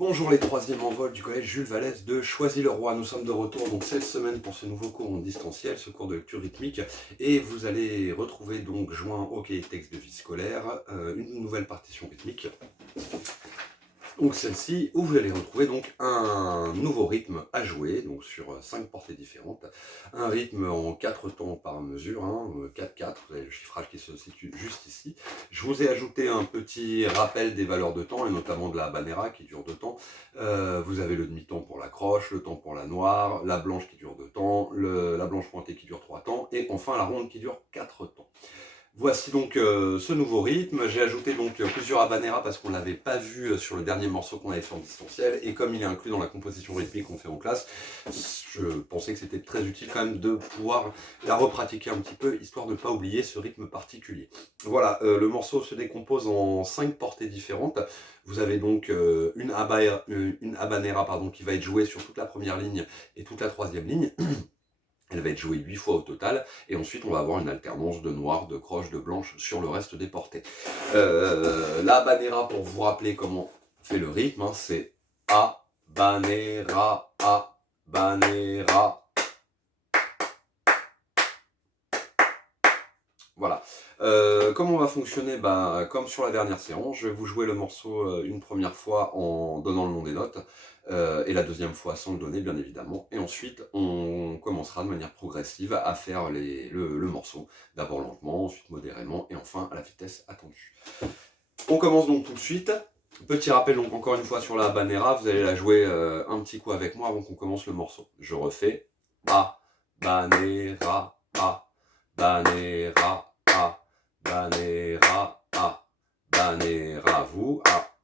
Bonjour les troisièmes en vol du collège Jules Vallès de Choisy-le-Roi. Nous sommes de retour donc cette semaine pour ce nouveau cours en distanciel, ce cours de lecture rythmique. Et vous allez retrouver donc joint au cahier de texte de vie scolaire une nouvelle partition rythmique. Donc celle-ci où vous allez retrouver donc un nouveau rythme à jouer, donc sur 5 portées différentes. Un rythme en 4 temps par mesure, 4-4, vous avez le chiffrage qui se situe juste ici. Je vous ai ajouté un petit rappel des valeurs de temps, et notamment de la habanera qui dure 2 temps. Vous avez le demi-temps pour la croche, le temps pour la noire, la blanche qui dure 2 temps, la blanche pointée qui dure 3 temps, et enfin la ronde qui dure 4 temps. Voici donc ce nouveau rythme. J'ai ajouté donc plusieurs habaneras parce qu'on ne l'avait pas vu sur le dernier morceau qu'on avait fait en distanciel, et comme il est inclus dans la composition rythmique qu'on fait en classe, je pensais que c'était très utile quand même de pouvoir la repratiquer un petit peu, histoire de ne pas oublier ce rythme particulier. Voilà, le morceau se décompose en 5 portées différentes. Vous avez donc une habanera qui va être jouée sur toute la première ligne et toute la troisième ligne. Elle va être jouée 8 fois au total, et ensuite on va avoir une alternance de noir, de croche, de blanche sur le reste des portées. La habanera, pour vous rappeler comment on fait le rythme, c'est habanera, habanera. Voilà. Comment on va fonctionner? Comme sur la dernière séance, je vais vous jouer le morceau une première fois en donnant le nom des notes, et la deuxième fois sans le donner, bien évidemment. Et ensuite, on commencera de manière progressive à faire le morceau. D'abord lentement, ensuite modérément, et enfin à la vitesse attendue. On commence donc tout de suite. Petit rappel, donc encore une fois sur la habanera, vous allez la jouer un petit coup avec moi avant qu'on commence le morceau. Je refais habanera, habanera, habanera, habanera. Vous, a,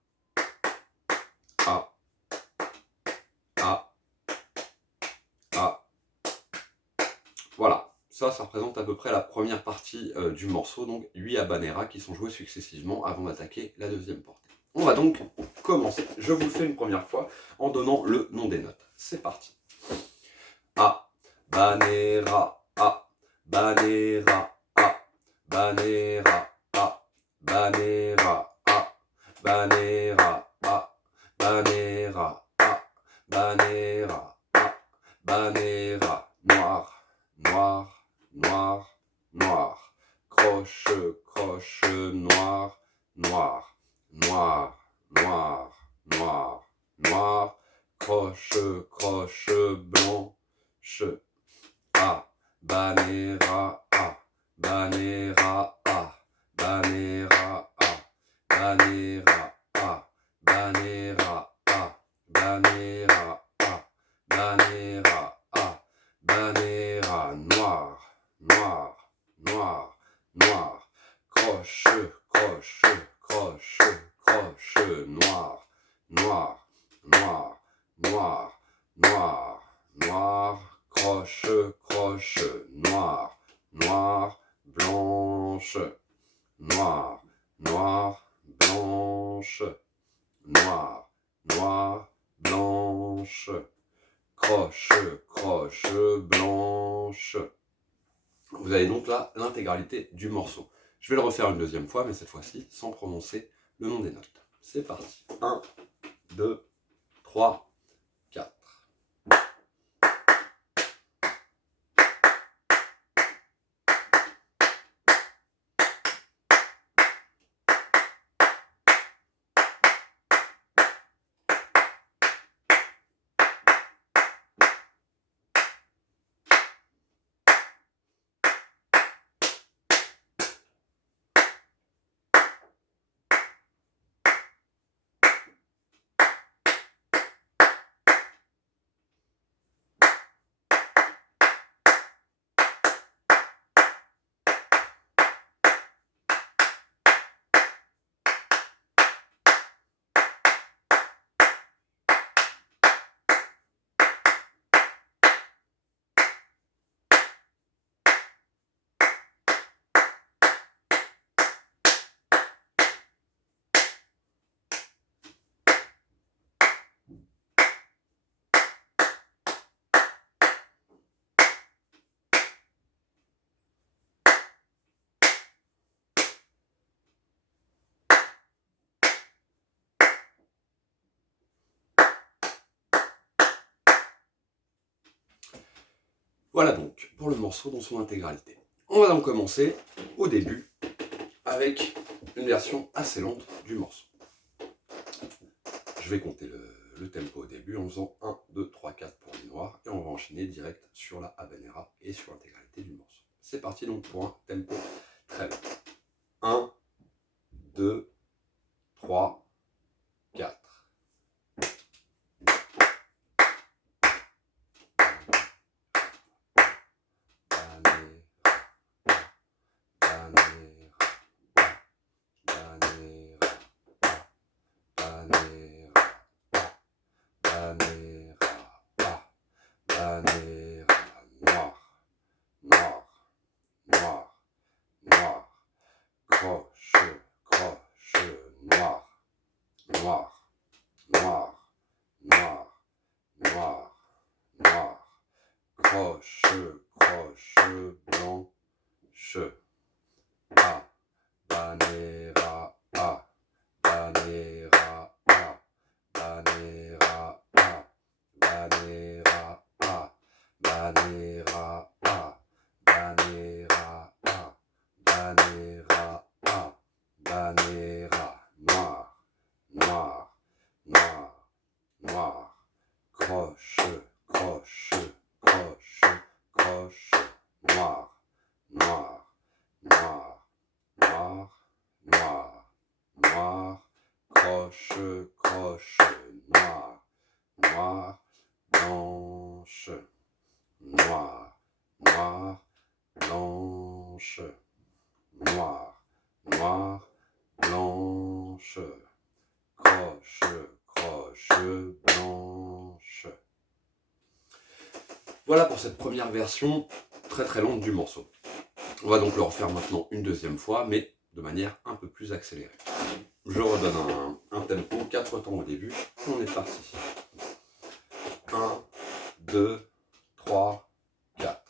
a, a. Voilà, ça représente à peu près la première partie du morceau, donc 8 habaneras qui sont joués successivement avant d'attaquer la deuxième portée. On va donc commencer. Je vous le fais une première fois en donnant le nom des notes. C'est parti. Habanera, habanera, habanera, habanera, habanera, habanera, habanera, habanera. Noir, noir, noir, noir. Croche, croche, noir, noir, noir, noir, noir, noir. Croche, croche, blanche. Habanera, habanera, habanera, habanera, habanera, habanera, habanera, habanera. Noir, noir, noir, noir. Croche, croche, croche, croche. Noir, noir, noir, noir, noir, noir. Croche, croche. Noir, noir, blanche. Noir, noir, blanche. Noir, noir, blanche. Croche, croche, blanche. Vous avez donc là l'intégralité du morceau. Je vais le refaire une deuxième fois, mais cette fois-ci sans prononcer le nom des notes. C'est parti. 1, 2, 3, 4. Voilà donc pour le morceau dans son intégralité. On va donc commencer au début avec une version assez lente du morceau. Je vais compter le tempo au début en faisant 1, 2, 3, 4 pour les noirs et on va enchaîner direct sur la habanera et sur l'intégralité du morceau. C'est parti donc pour un tempo très lent. 1, 2, 3, 4. Voilà pour cette première version très lente du morceau. On va donc le refaire maintenant une deuxième fois, mais de manière un peu plus accélérée. Je redonne un tempo, 4 temps au début, on est parti. 1, 2, 3, 4.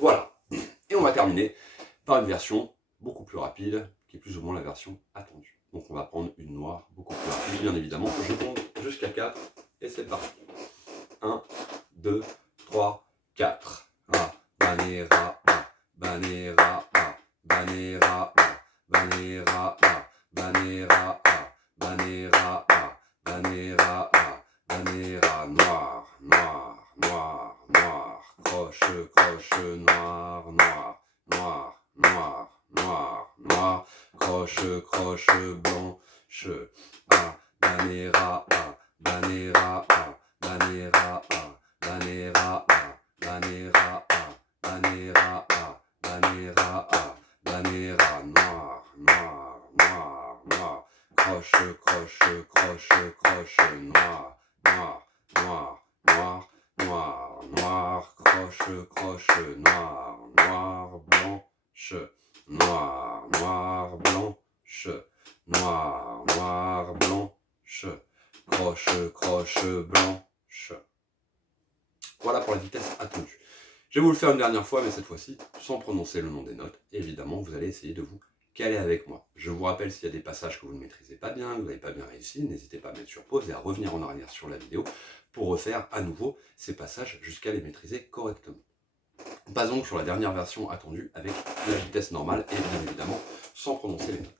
Voilà. Et on va terminer par une version beaucoup plus rapide, qui est plus ou moins la version attendue. Donc on va prendre une noire beaucoup plus rapide, bien évidemment. Je compte jusqu'à 4 et c'est parti. 1, 2, 3, 4. Banera, banera, banera, banera, banera, banera, banera, banera, noir, noir, noir, noir, croche, croche, noir, noir, noir, noir, noir, noir, croche, croche, blanche, banera, banera, banera, banera, banera, banera, banera, banera, noir, noir, noir, noir, croche, croche, croche, croche, noir, noir, noir, noir, noir, noir, croche, croche, noir, noir, blanche, noir, noir, blanche, noir, noir, blanche, croche, croche, blanche. Voilà pour la vitesse attendue. Je vais vous le faire une dernière fois, mais cette fois-ci sans prononcer le nom des notes. Et évidemment, vous allez essayer de vous caler avec moi. Je vous rappelle, s'il y a des passages que vous ne maîtrisez pas bien, que vous n'avez pas bien réussi, n'hésitez pas à mettre sur pause et à revenir en arrière sur la vidéo pour refaire à nouveau ces passages jusqu'à les maîtriser correctement. Passons donc sur la dernière version attendue avec la vitesse normale et bien évidemment sans prononcer les notes.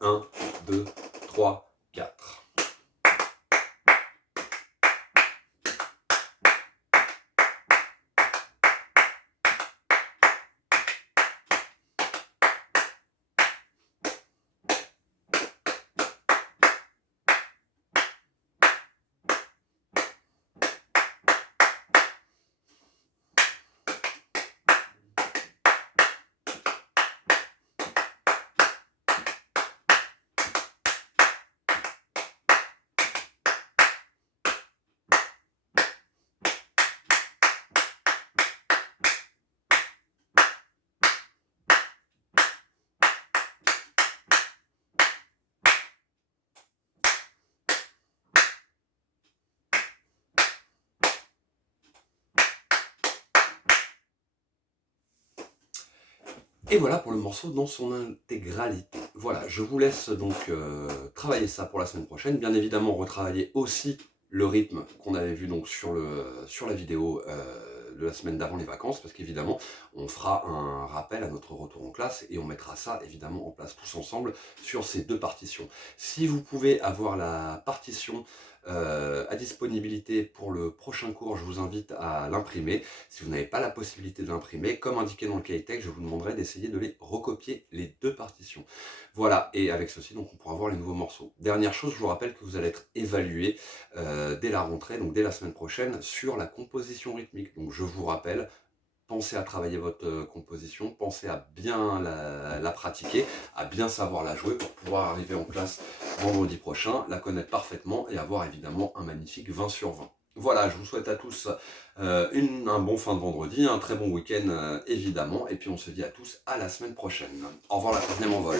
1, 2, 3, 4. Et voilà pour le morceau dans son intégralité. Voilà, je vous laisse donc travailler ça pour la semaine prochaine. Bien évidemment, retravailler aussi le rythme qu'on avait vu donc sur la vidéo de la semaine d'avant les vacances, parce qu'évidemment, on fera un rappel à notre retour en classe et on mettra ça évidemment en place tous ensemble sur ces deux partitions. Si vous pouvez avoir la partition à disponibilité pour le prochain cours, je vous invite à l'imprimer. Si vous n'avez pas la possibilité de l'imprimer, comme indiqué dans le cahier texte, je vous demanderai d'essayer de les recopier, les deux partitions. Voilà, et avec ceci, donc, on pourra voir les nouveaux morceaux. Dernière chose, je vous rappelle que vous allez être évalué dès la rentrée, donc dès la semaine prochaine, sur la composition rythmique. Donc je vous rappelle, pensez à travailler votre composition, pensez à bien la pratiquer, à bien savoir la jouer pour pouvoir arriver en classe vendredi prochain, la connaître parfaitement et avoir évidemment un magnifique 20 sur 20. Voilà, je vous souhaite à tous un bon fin de vendredi, un très bon week-end évidemment, et puis on se dit à tous à la semaine prochaine. Au revoir la 3e en vol.